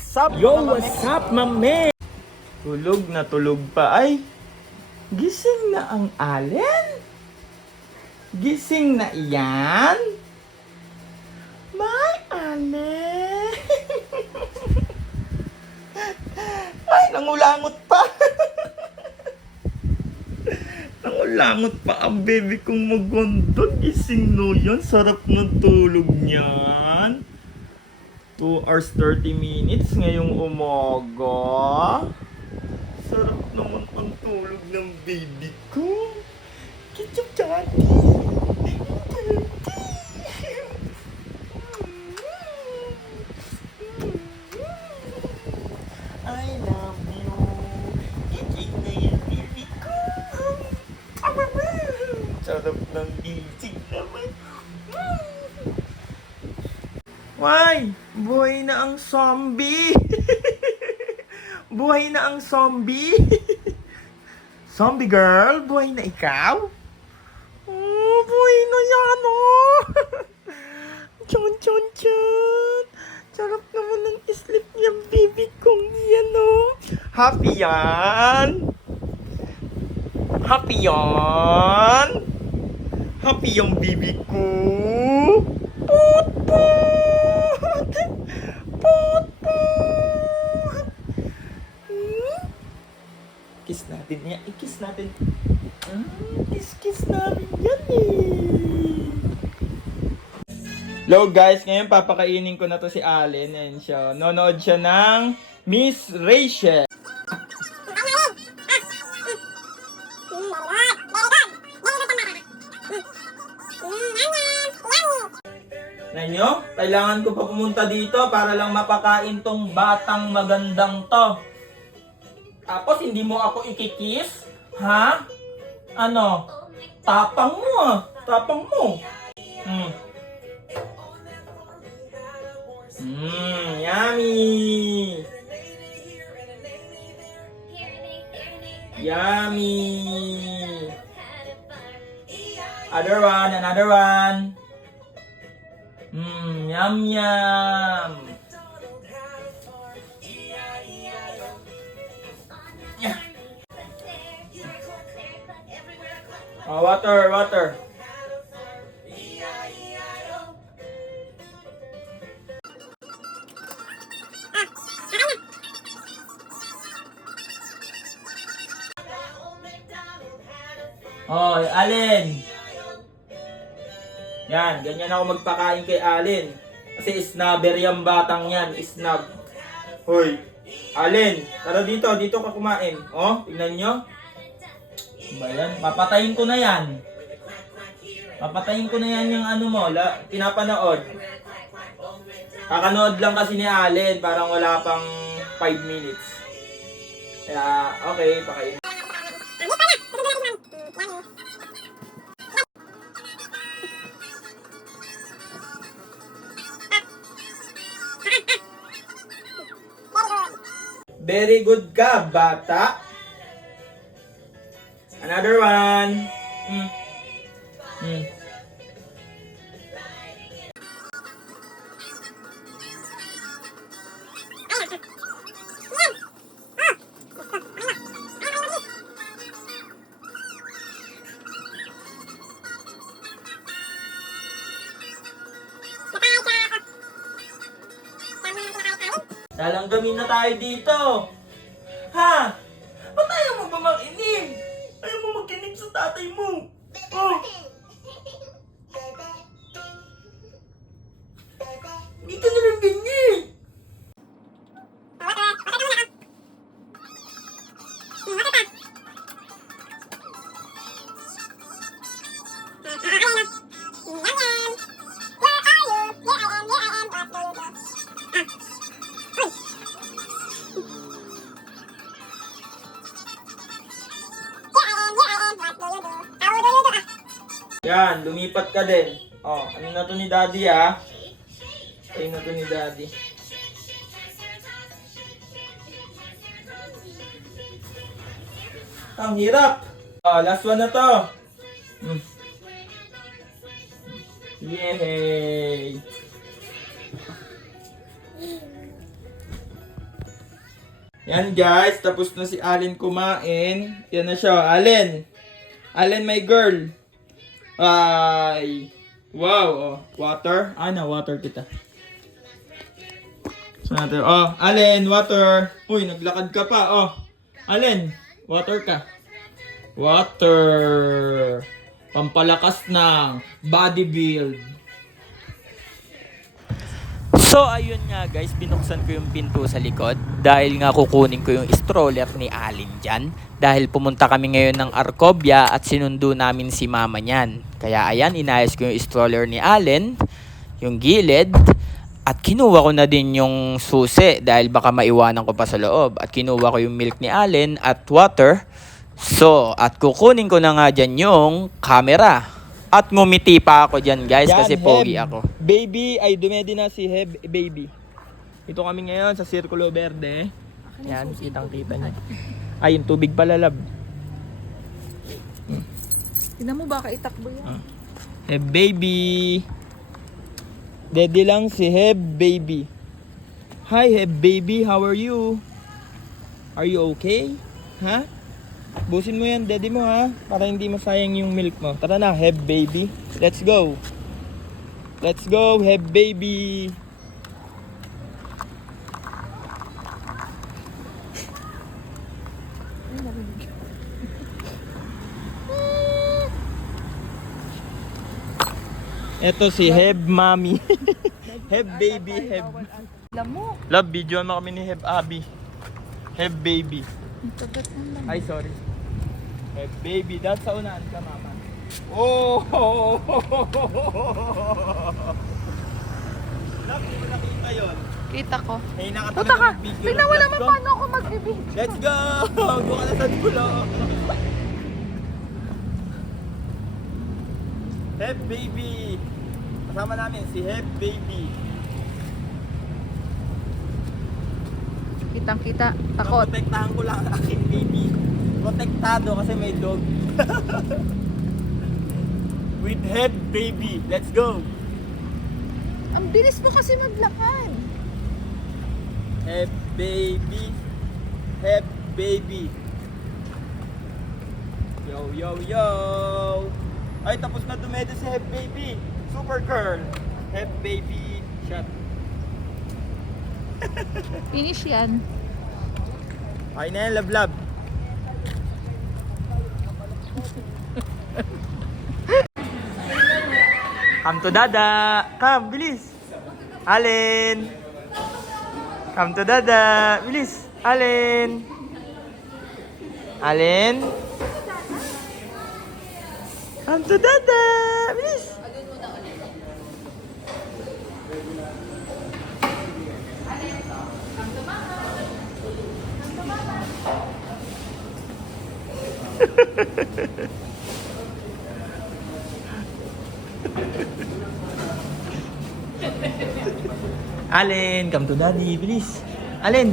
what's up? Yo, what's up, my man? Tulog na tulog pa. Ay, gising na ang Allen? Gising na iyan? My Allen? Ay, nangulangot pa. Nangulangot pa ang baby kong maganda. Gising no yan. Sarap ng tulog niyan. 2 hours 30 minutes ngayong umaga. Sarap naman ang tulog ng baby ko. Kitchup daddy. I love you. Gising na yung baby ko. Sarap ng gising naman. Why? Buhay na ang zombie! Buhay na ang zombie! Zombie girl, buhay na ikaw? Oh, buhay na yan, oh! Chon, chon, chon! Sarap naman ng sleep niyang baby kong yan, oh! Happy yan! Happy yan! Happy yung baby ko! Put, put! Put, put! Kiss natin yan. I-kiss natin. Kiss natin yan eh. Hello guys, ngayon papakainin ko na to si Allen. Ayan siya. Nonood siya ng Miss Rachel. Nanyo, kailangan ko pa pumunta dito para lang mapakain tong batang magandang to. Tapos hindi mo ako ikikiss? Ha? Ano? Tapang mo ah. Tapang mo. Yummy. Yummy. Another one. Yum yum. Yeah. Oh, water. Oh, Allen. Yan, ganyan ako magpakain kay Allen. Kasi snubber yung batang yan, snub. Hoy, Allen, tara dito ka kumain. Oh, tignan nyo. Ba yan? Papatayin ko na yan. Papatayin ko na yan yung ano mo, pinapanood. Kakanood lang kasi ni Allen, parang wala pang 5 minutes. Kaya, okay, pakain. Very good ka, bata. Another one. Lalanggamin na tayo dito. Ha? Ba't ayaw mo ba makinig? Ayaw mo makinig sa tatay mo? Oh. Hindi ka nalang ganyan. Yan, lumipat ka din. Oh, ano na to ni Daddy ah? Ayun na to ni Daddy. Ang hirap. Oh, last one na to. Yay! Yan guys, tapos na si Allen kumain. Yan na siya, Allen. Allen, my girl. Ay. Wow, oh. Water. Water kita. So natin, oh, Allen, water. Uy, naglakad ka pa, oh. Allen, water ka. Water. Pampalakas ng body build. So ayun nga guys, binuksan ko yung pinto sa likod dahil nga kukunin ko yung stroller ni Alin dyan. Dahil pumunta kami ngayon ng Arcobia at sinundo namin si mama niyan. Kaya ayan, inayos ko yung stroller ni Alin, yung gilid, at kinuha ko na din yung susi dahil baka maiwanan ko pa sa loob. At kinuha ko yung milk ni Alin at water. So, at kukunin ko na nga dyan yung camera. At ngumiti pa ako dyan guys kasi pogi ako. Baby, ay dumedi na si Heb Baby. Ito kami ngayon sa Circulo Verde. Yan, kitang-kita niya. Ay, yung tubig pala, lab. Tignan mo baka itakbo yan. Heb Baby. Daddy lang si Heb Baby. Hi Heb Baby, how are you? Are you okay? Ha? Busin mo yan, daddy mo ha, para hindi masayang yung milk mo. Tara na, Heb Baby. Let's go. Let's go, Heb Baby. Ito si Heb Mommy. Heb Baby, Heb. Alam mo, Love, video mo kami ni Heb Abby. Heb Baby. ang tagat ng laman. Ay, sorry. Heb Baby, dahil sa unahan ka, mama. Oh! Love, hindi mo nakita yun. Kita ko. Hina ka Puta ka! talaga mag-video. Tignan mo Let's naman go. paano ako magbibig. Let's go! Doon ka na sa dulo. Heb Baby. Kasama namin si Heb Baby. Kitang-kita. Takot. Protektahan ko lang ang aking baby. Protektado kasi may dog. With Heb Baby. Let's go! Ang bilis mo kasi maglakad. Heb Baby. Heb Baby. Yo, yo, yo! Ay, tapos na dumede si Heb Baby. Super girl. Heb Baby. Shot. Finish yan. Ay na yan, love. Come to Dada. Come, bilis. Allen. Come to Dada. Bilis. Allen. Allen. Come to Dada. Bilis. Allen, come to daddy, bilis. Allen.